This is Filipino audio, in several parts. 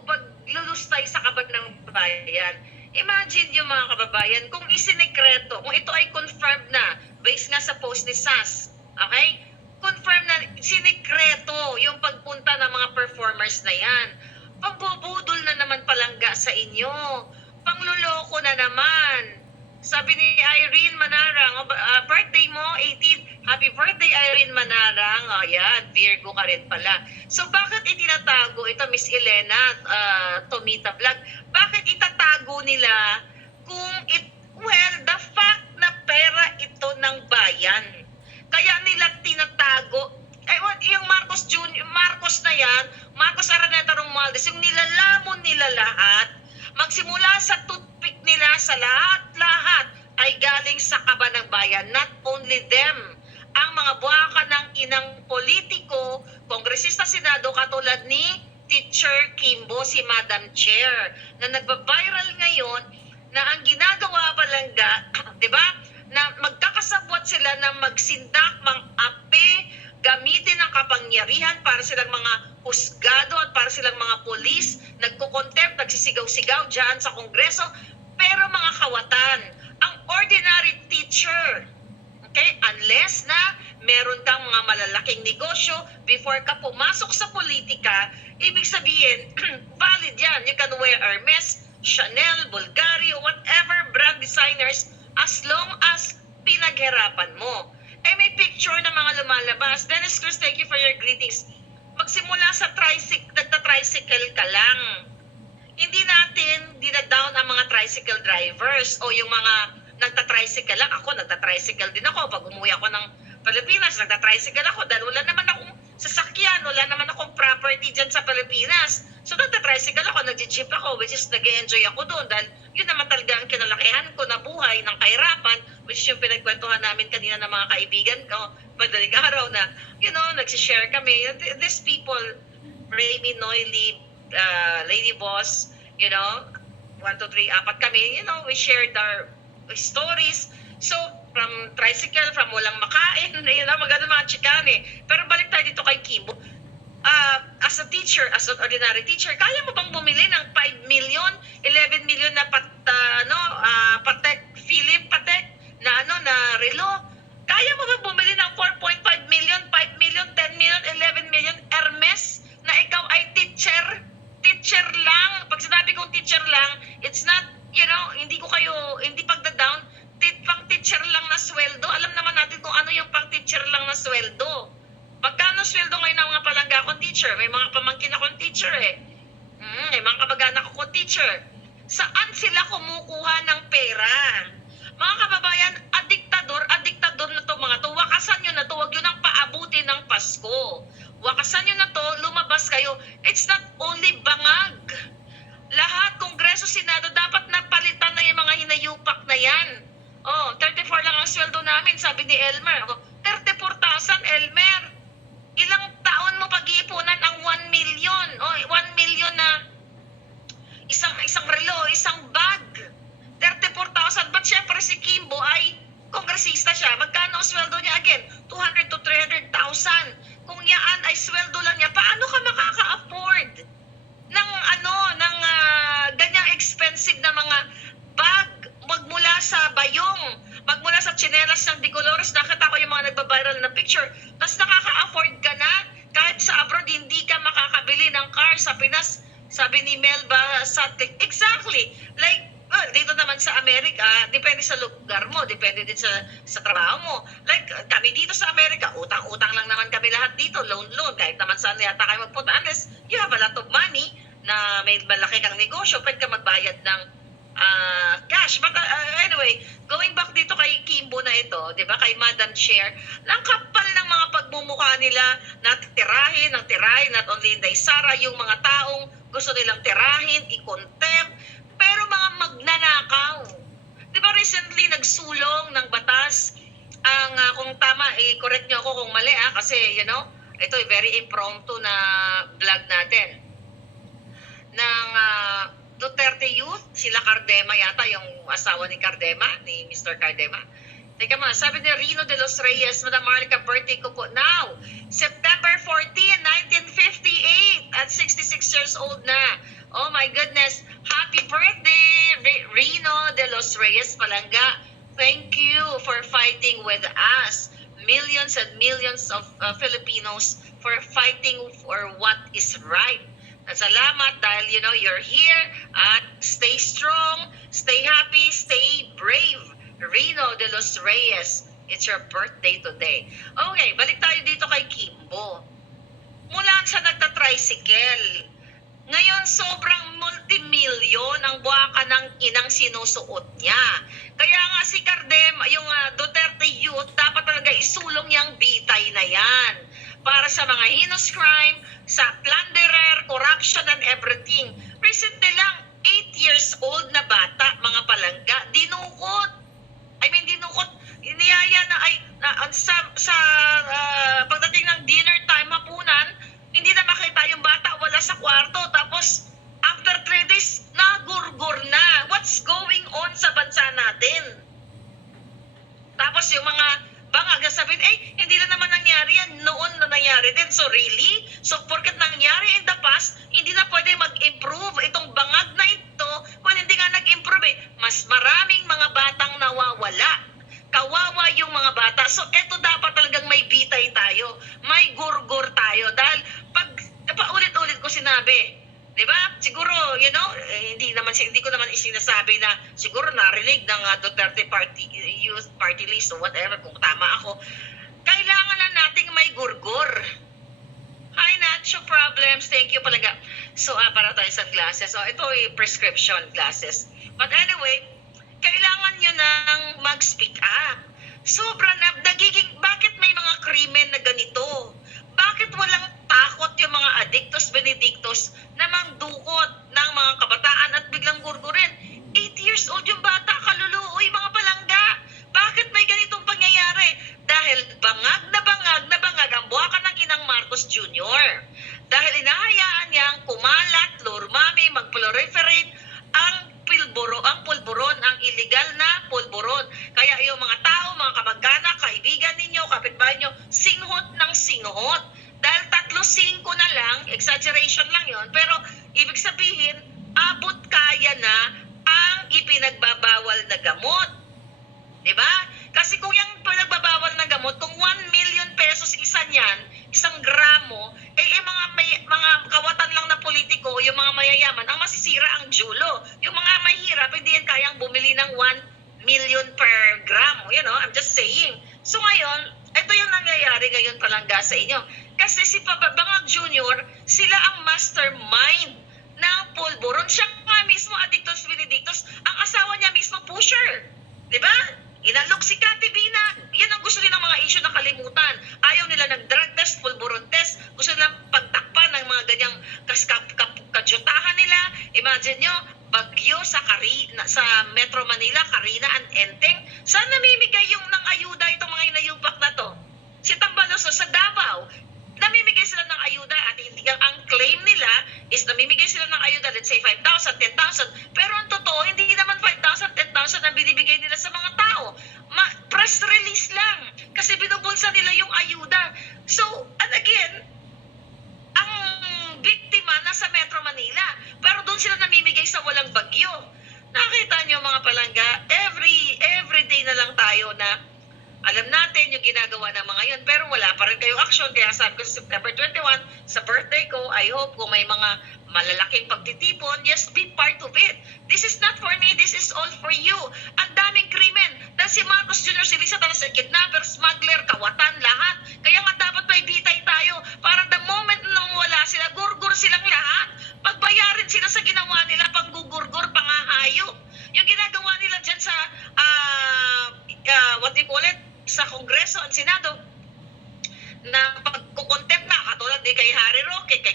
paglulustay sa kaban ng bayan. Imagine yung mga kababayan, kung isinekreto, kung ito ay confirmed na, based nga sa post ni SAS, okay? Confirmed na sinekreto yung pagpunta ng mga performers na yan. Pagbubudol na naman palangga sa inyo. Pangluloko na naman. Sabi ni Irene Manarang, birthday mo, 18. Happy birthday, Irene Manarang. O yan, Virgo ka rin pala. So bakit itinatago ito, Miss Elena, Tomita Vlog? Bakit itatago nila kung well, the fact na pera ito ng bayan. Kaya nila tinatago. Yung Marcos Jr., Marcos na yan, Marcos Araneta Romualdez, yung nilalamon nila lahat, magsimula sa toothpick nila sa lahat-lahat ay galing sa kaban ng bayan. Not only them, ang mga buwaka ng inang politiko, kongresista senado katulad ni Teacher Kimbo, si Madam Chair, na nagba-viral ngayon na ang ginagawa palangga, di ba, na magkakasabwat sila na magsindak, mang-ape, gamitin ang kapangyarihan para silang mga husgado at para silang mga polis, nagkukontempt, nagsisigaw-sigaw dyan sa Kongreso, pero mga kawatan, ang ordinary teacher, okay, unless na meron kang mga malalaking negosyo, before ka pumasok sa politika, ibig sabihin, valid yan. You can wear Hermes, Chanel, Bulgari, whatever brand designers, as long as pinaghirapan mo. May picture na mga lumalabas. Dennis Cruz, thank you for your greetings. Magsimula sa nagta-tricycle ka lang. Hindi natin dinadown ang mga tricycle drivers o yung mga nagta-tricycle lang. Ako, nagta-tricycle din ako. Pag umuwi ako ng Pilipinas, nagta-tricycle ako dahil wala naman akong sasakyan, wala naman akong property dyan sa Pilipinas. So, nagta-tricycle ako, nag-jeep ako, which is nag-enjoy ako doon dahil yun naman talaga ang kinalakihan ko na buhay ng kahirapan, which is yung pinagkwentuhan namin kanina ng mga kaibigan ko, madaling araw na, nagsishare kami. These people, Raimi, Noily, Lady Boss, 1, 2, 3, 4 kami, we shared our stories. So, from tricycle, from walang makain, maganda mga chikane. Pero balik tayo dito kay Kimbo. As a teacher, as an ordinary teacher, kaya mo bang bumili ng 5 million, 11 million na Patek Philip, Patek na relo? Kaya mo bang bumili ng 4.5 million, 5 million, 10 million, 11 million Hermes na ikaw ay teacher? Teacher lang. Pag sinabi kong teacher lang, it's not, hindi pagda-down, pang teacher lang na sweldo. Alam naman natin kung ano yung pang teacher lang na sweldo. Magkano sweldo ngayon ng mga palangga akong teacher? May mga pamangkin akong teacher may mga kamag-anak akong teacher. Saan sila kumukuha ng pera? Mga kababayan, adiktador na to mga to. Wakasan nyo na to. Huwag yun ang paabutin ng Pasko. Wakasan nyo na to, lumabas kayo. It's not only bangag. Lahat, Kongreso, Senado, dapat napalitan na yung mga hinayupak na yan. 34 lang ang sweldo namin, sabi ni Elmer. 34,000, Elmer. Ilang taon mo pag-iipunan ang 1 million? 1 million na isang relo, isang bag. 34,000. But syempre si Kimbo ay kongresista siya. Magkano ang sweldo niya? Again, 200 to 300,000. Kung yaan ay sweldo lang niya, paano ka makaka-afford ng ganyang expensive na mga bag? Magmula sa bayong, magmula sa tsinelas ng Dicolores, nakita ko yung mga nagbabiral na picture, tapos nakaka-afford ka na, kahit sa abroad hindi ka makakabili ng car sa Pinas, sabi ni Melba Satlik. Exactly. Like, dito naman sa Amerika, depende sa lugar mo, depende din sa trabaho mo. Like, kami dito sa Amerika, utang-utang lang naman kami lahat dito, loan, kahit naman saan yata kayo magpunta, unless you have a lot of money na may malaki kang negosyo, pwede ka magbayad ng cash. But anyway, going back dito kay Kimbo na ito, di ba, kay Madam Chair, ang kapal ng mga pagmumukha nila na tirahin, not only Inday Sara, yung mga taong gusto nilang tirahin, i-contempt, pero mga magnanakaw. Di ba recently nagsulong ng batas ang, kung tama, correct nyo ako kung mali kasi, ito very impromptu na vlog natin. Ng Duterte Youth, sila Cardema yata, yung asawa ni Cardema, ni Mr. Cardema. Teka mo, sabi ni Rino de los Reyes, Madam Marlica, birthday ko po now, September 14, 1958, at 66 years old na. Oh my goodness. Happy birthday, Rino de los Reyes Palanga. Thank you for fighting with us. Millions and millions of Filipinos for fighting for what is right. Salamat dahil you're here at stay strong, stay happy, stay brave. Rino de los Reyes, it's your birthday today. Okay, balik tayo dito kay Kimbo. Mula sa nagta-tricycle, ngayon sobrang multimilyon ang buwaka ng inang sinusuot niya. Kaya nga si Cardem, yung Duterte youth, dapat talaga isulong yung bitay na yan. Para sa mga heinous crime, sa plunderer, corruption and everything. Recently lang, 8 years old na bata, mga palangga, dinukot. Iniyaya sa pagdating ng dinner time, hapunan, hindi na makita yung bata, wala sa kwarto. Tapos, after 3 days, nagurgur na. What's going on sa bansa natin? Tapos yung mga bangag na sabihin, hindi na naman nangyari yan. Noon na nangyari din. So really? So porket nangyari in the past, hindi na pwede mag-improve itong bangag na ito. Kung hindi nga nag-improve mas maraming mga batang nawawala. Kawawa yung mga bata. So eto dapat talagang may bitay tayo. May gurgur tayo. Dahil pag paulit-ulit ko sinabi, di ba? Siguro, hindi ko naman isinasabi na siguro narinig ng Duterte Youth Party List o whatever, kung tama ako. Kailangan na nating may gurgur. Hi, Nacho Problems. Thank you palaga. So, para tayo sa glasses. So, ito ay prescription glasses. But anyway, kailangan nyo nang mag-speak up. Sobra na, bakit may mga krimen na ganito? Bakit walang takot yung mga addictos benedictos na mangdukot ng mga kabataan at biglang gurgurin? 8 years old yung bata, kaluluoy mga palangga. Bakit may ganitong pangyayari? Dahil bangag na bangag ang buwakan ng inang Marcos Jr. Dahil inahayaan niyang kumalat, lurmami, mag-proliferate ang pulburon, ang illegal na pulburon. Kaya yung mga tao, mga kamag-anak, kaibigan ninyo, kapitbahay nyo, singhot ng singhot. Dahil 3-5 na lang, exaggeration lang yon, pero ibig sabihin, abot kaya na ang ipinagbabawal na gamot. Diba? Kasi kung yung pinagbabawal na gamot, kung 1 million pesos isa niyan, 1 gramo, mga kawatan lang na politiko, yung mga mayayaman, ang masisira ang julo. Yung mga mahirap, hindi yan kayang bumili ng 1 million per gram. I'm just saying. So ngayon, ito yung nangyayari ngayon palangga sa inyo. Kasi si Bangag Jr., sila ang mastermind ng pulburon. Siya nga mismo, addictus benedictus, ang asawa niya mismo pusher. Diba? Inalok si Cathy Binag. Yan ang gusto nilang mga issue na kalimutan. Ayaw nila ng drug test, pulburon test. Gusto nilang pagtakpan ng mga ganyang kadyutahan nila. Imagine nyo, bagyo sa Metro Manila, Carina and Enteng. Saan namimigay yung ng ayuda itong mga inayubak na to? Si Tambalos sa Davao, namimigay sila ng ayuda at hindi ang claim nila is namimigay sila ng ayuda, let's say 5,000, 10,000. Pero ang totoo, hindi naman 5,000, 10,000 ang binibigay nila sa mga tao. Press release lang kasi binubulsa nila yung ayuda. So, and again, ang biktima nasa Metro Manila, pero doon sila namimigay sa walang bagyo. Nakita nyo mga palangga, every day na lang tayo na alam natin yung ginagawa ng mga yun, pero wala pa rin kayong action. Kaya sabi ko sa September 21, sa birthday ko, I hope kung may mga malalaking pagtitipon, yes, be part of it. This is not for me, this is all for you. Ang daming krimen. Dahil si Marcos Jr., si Lisa Talas, kidnapper, smuggler, kawatan, lahat. Kaya nga dapat may bitay tayo. Para the moment nung wala sila, gurgur silang lahat. Pagbayarin sila sa ginawa nila, panggugurgur, pangahayop. Yung ginagawa nila dyan sa, what do you call it? Sa Kongreso at Senado, na pagkukontempt na, katulad di kay Harry Roque, kay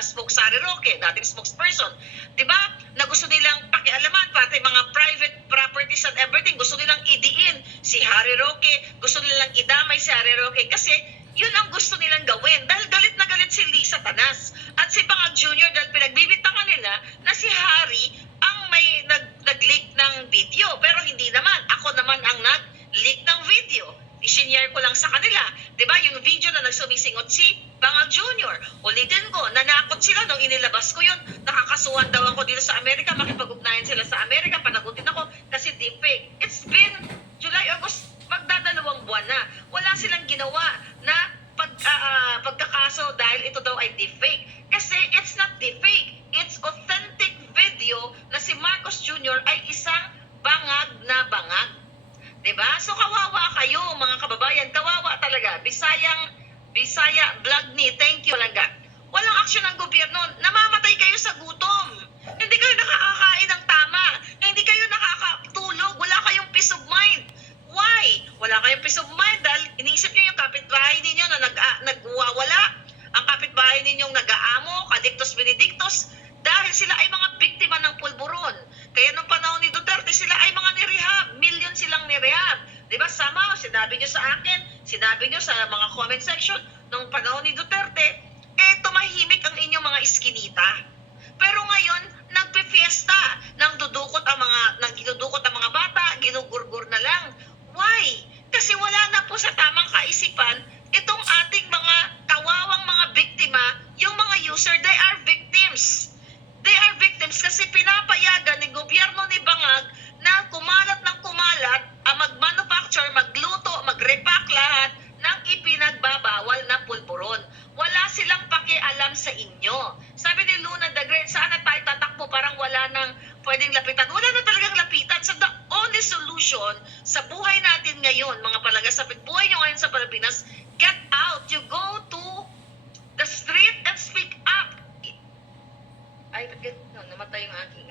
Spokes Harry Roque, dating spokesperson, di ba? Na gusto nilang pakialaman, pati mga private properties and everything, gusto nilang idiin si Harry Roque, gusto nilang idamay si Harry Roque, kasi yun ang gusto nilang gawin. Dahil galit na galit si Lisa Tanas at si Bangag Jr. dahil pinagbibintangan nila na si Harry ang may nag-leak ng video. Pero hindi naman. Ako naman ang nag-leak ng video. i-share ko lang sa kanila. Diba? Yung video na nagsumisingot si Bangag Jr. Ulitin ko, nanakot sila nung inilabas ko yun. Nakakasuhan daw ako dito sa Amerika, makipag-ugnayan sila sa Amerika, panagutin ako kasi deepfake. It's been July, August, magdadalawang buwan na. Wala silang ginawa na pagkakaso dahil ito daw ay deepfake. Kasi it's not deepfake. It's authentic video na si Marcos Jr. ay isang bangag na bangag. Diba? So kawawa kayo mga kababayan. Kawawa talaga. Bisaya vlog ni. Thank you talaga. Walang aksyon ng gobyerno. Namamatay kayo sa gutom. Hindi kayo nakakakain ng tama. Hindi kayo nakakatulog. Wala kayong peace of mind. Why? Wala kayong peace of mind dahil iniisip nyo yung kapitbahay ninyo na nagwawala. Ang kapitbahay ninyong nag-aamo, kadiktos benedictos, dahil sila ay mga biktima ng pulburon. Kaya nung panahon ni Duterte, sila ay mga nirehab. Million silang nirehab. Diba? Sama, sinabi nyo sa akin, sinabi nyo sa mga comment section, nung panahon ni Duterte, tumahimik ang inyong mga iskinita. Pero ngayon, nagpe-fiesta, nang dinudukot ang mga bata, ginugurgur na lang. Why? Kasi wala na po sa tamang kaisipan itong ating mga kawawang mga biktima, yung mga user, they are victims. They are victims kasi pinapayagan ng gobyerno ni Bangag na kumalat ng kumalat, mag-manufacture, magluto, mag-repack lahat ng ipinagbabawal na pulburon. Wala silang pakialam sa inyo. Sabi ni Luna the Great, sana tayo tatakbo parang wala nang pwedeng lapitan. Wala na talagang lapitan. So the only solution sa buhay natin ngayon, mga palagasapit, buhay nyo ngayon sa Pilipinas, get out. You go to the street and speak up. Ay, no, namatay yung aking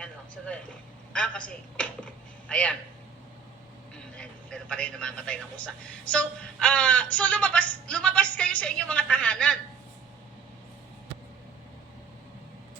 kasi, ayan. Pero pa rin namamatay ng kusa. So lumabas kayo sa inyong mga tahanan.